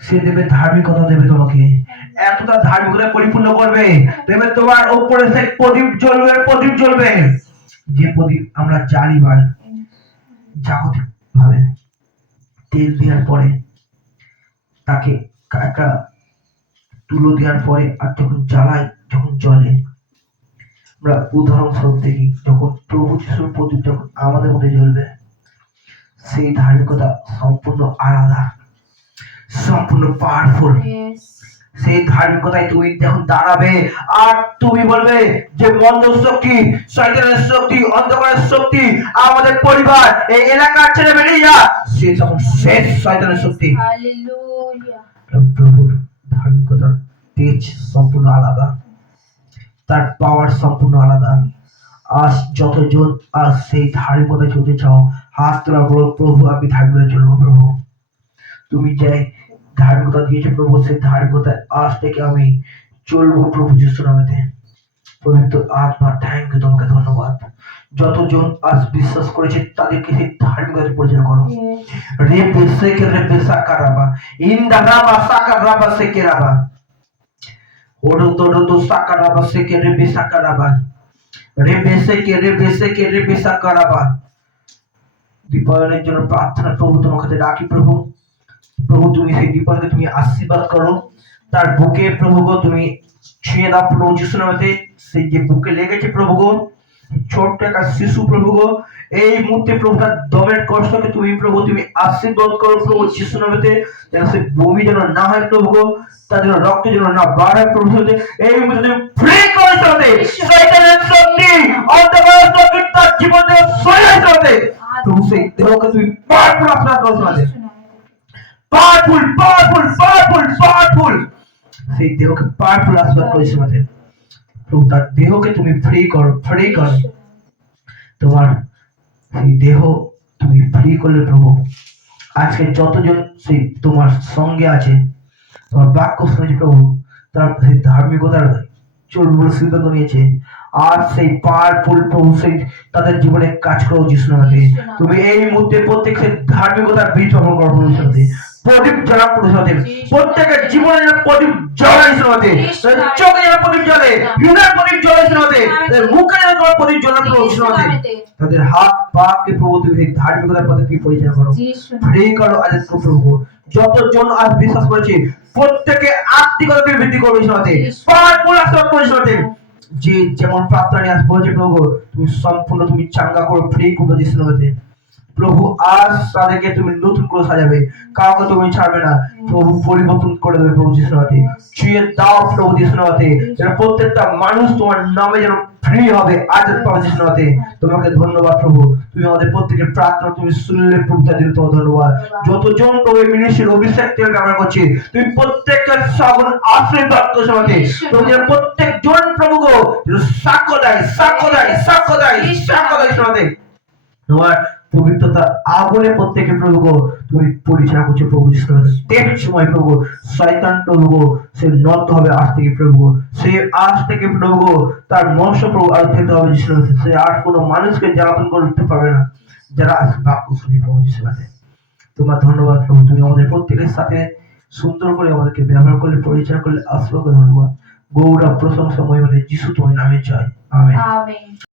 সে দেবে ধার্মিকতা দেবে তোমাকে। এতটা ধার্মিকতা পরিপূর্ণ করবে, দেবে তোমার উপরে সে প্রদীপ জ্বলবে প্রদীপ জ্বলবে। যে প্রদীপ আমরা জ্বালি বার জাগতিক ভাবে তেল দেওয়ার পরে, তাকে একটা তুলো দেওয়ার পরে আর যখন জ্বালাই যখন জ্বলে, আমরা উদাহরণস্বরূপ দেখি, যখন প্রভু যিশুর প্রদীপ যখন আমাদের মধ্যে জ্বলবে, সেই ধার্মিকতা সম্পূর্ণ আলাদা। সম্পূর্ণ পাওয়ারফুল সেই ধার্মিকতায় তুমি যখন দাঁড়াবে আর তুমি বলবে যে মন্দ শক্তি শয়তানের শক্তি অন্ধকারের শক্তি আমাদের পরিবার এই এলাকার ছেড়ে বেরিয়ে যা সে তখন শেষ শয়তানের শক্তি. প্রভুর ধার্মিকতার তেজ সম্পূর্ণ আলাদা। তার পাওয়ার সম্পূর্ণ আলাদা। আজ যতজন আজ সেই ধার্মিকতায় চলতে চাও হাত তোলা বলো প্রভু আমি ধার্মিকতা চলবো প্রভু। তুমি যে ধার্মিকতা দিয়েছ প্রভু, সেই ধার্মিকতায় আজ থেকে আমি চলবো প্রভু যিশু নামেতে পবিত্র আত্মা থ্যাংক ইউ তোমাকে, ধন্যবাদ যতজন আজ বিশ্বাস করেছে, তাদেরকে সেই ধার্মিকতা পরিচালনা করো Yes. Rebe seke rebe sakaraba. Inda raba sakaraba seke raba. Odo todo do sakaraba seke rebe sakaraba. Rebe seke rebe seke rebe sakaraba. দীপায়নের জন্য প্রার্থনা, প্রভু কাছে ডাকি, প্রভু প্রভু তুমি সেই দীপায়নকে তুমি আশীর্বাদ করো। তার বুকে প্রভু গো তুমি ছুঁয়ে দাও প্রভু যিশু নামেতে। সেই যে বুকে লেগেছে প্রভু গো ছোট্ট একটা শিশু প্রভু গো এই মুহূর্তে প্রভু তার দমের কষ্টকে তুমি প্রভু তুমি আশীর্বাদ করো প্রভু যিশু নামেতে। যেন সে বমি যেন না হয় প্রভু গো তার জন্য রক্ত যেন না বাড়ায় প্রভু এই মুহূর্তে তুমি ফ্রি করে চলতে শয়তানের শক্তি অন্ধকারের শক্তি তার জীবনে সরে চলতে প্রভু সেই দেহকে তুমি পাওয়ারফুল আপনার করো চলতে পাওয়ারফুল পাওয়ারফুল পাওয়ারফুল পাওয়ারফুল। সেই দেহকে পাওয়ারফুল আশীর্বাদ করেছে আমাদের। প্রভু তার দেহকে তুমি ফ্রি করো ফ্রি করো। তোমার সেই দেহ তুমি ফ্রি করলে প্রভু। আজকে যতজন সেই তোমার সঙ্গে আছে তোমার বাক্য শুনেছে প্রভু তার সেই ধার্মিকতার চলবো সিদ্ধান্ত নিয়েছে। আর সেই পাওয়ারফুল প্রভু সেই তাদের জীবনে কাজ করো যিশু তুমি এই মুহূর্তে প্রত্যেক সেই ধার্মিকতার বীজ বপন করো প্রভু। প্রদীপ জ্বালা প্রভু যিশু প্রত্যেকের জীবনে যেন প্রদীপ জ্বলে যিশু নামে। তাদের চোখে যেন প্রদীপ জ্বলে হৃদয় প্রদীপ জ্বলে যিশু নামে। তাদের মুখে যেন তোমার প্রদীপ জ্বলে যিশু নামে। তাদের হাত পা কে প্রভু তুমি ধার্মিকতার পথে তুমি পরিচালনা করো। ফ্রি করো আজ প্রভু। যতজন আজ বিশ্বাস করেছে প্রত্যেকে আত্মিকতা তুমি বৃদ্ধি করবে ঈশ্বরতে পাওয়ারফুল আশীর্বাদ করবে ঈশ্বরতে যে যেমন প্রার্থনা নিয়ে আজ বলছে প্রভু তুমি সম্পূর্ণ তুমি চাঙ্গা করো ফ্রি করবে যিশুতে প্রভু আজ তাদেরকে তুমি নতুন করে সাজাবে। কাউকে তুমি ছাড়বে না। প্রভু, পরিবর্তন করে দেবে প্রভু যিশুতে ছুঁয়ে দাও প্রভু যিশুতে যেন প্রত্যেকটা মানুষ তোমার নামে যেন ফ্রি হবে আজ প্রভু তোমাকে ধন্যবাদ প্রভু। তুমি আমাদের প্রত্যেকের প্রার্থনা তুমি শুনলে প্রভু ধন্যবাদ। যতজন অভিষেক তুমি প্রত্যেকের আশীর্বাদ তুমি যেন প্রত্যেকজন প্রভু গো সাক্ষ্য দেয় সাক্ষ্য দেয় সাক্ষ্য দেয় সাক্ষ্য দেয় তোমার পবিত্রতা আগুনে প্রত্যেকে প্রভু তুমি পরিচালনা করছ প্রভু দেখ সময় প্রভু শয়তান প্রভু সে নত হবে আজ থেকে প্রভু সে আজ থেকে প্রভু তার মনুষ্য প্রভু থেকে হবে সে আর মানুষকে জ্বালাতন পারবে না, যারা আজ বাক্য শুনি প্রভু তোমার ধন্যবাদ প্রভু, তুমি আমাদের প্রত্যেকের সাথে সুন্দর করে আমাদেরকে ব্যবহার করলে পরিচয় করলে আসবাকে ধন্যবাদ। গৌরব প্রশংসা মহিমাতে যিশু তোমার নামে চাই। Amen.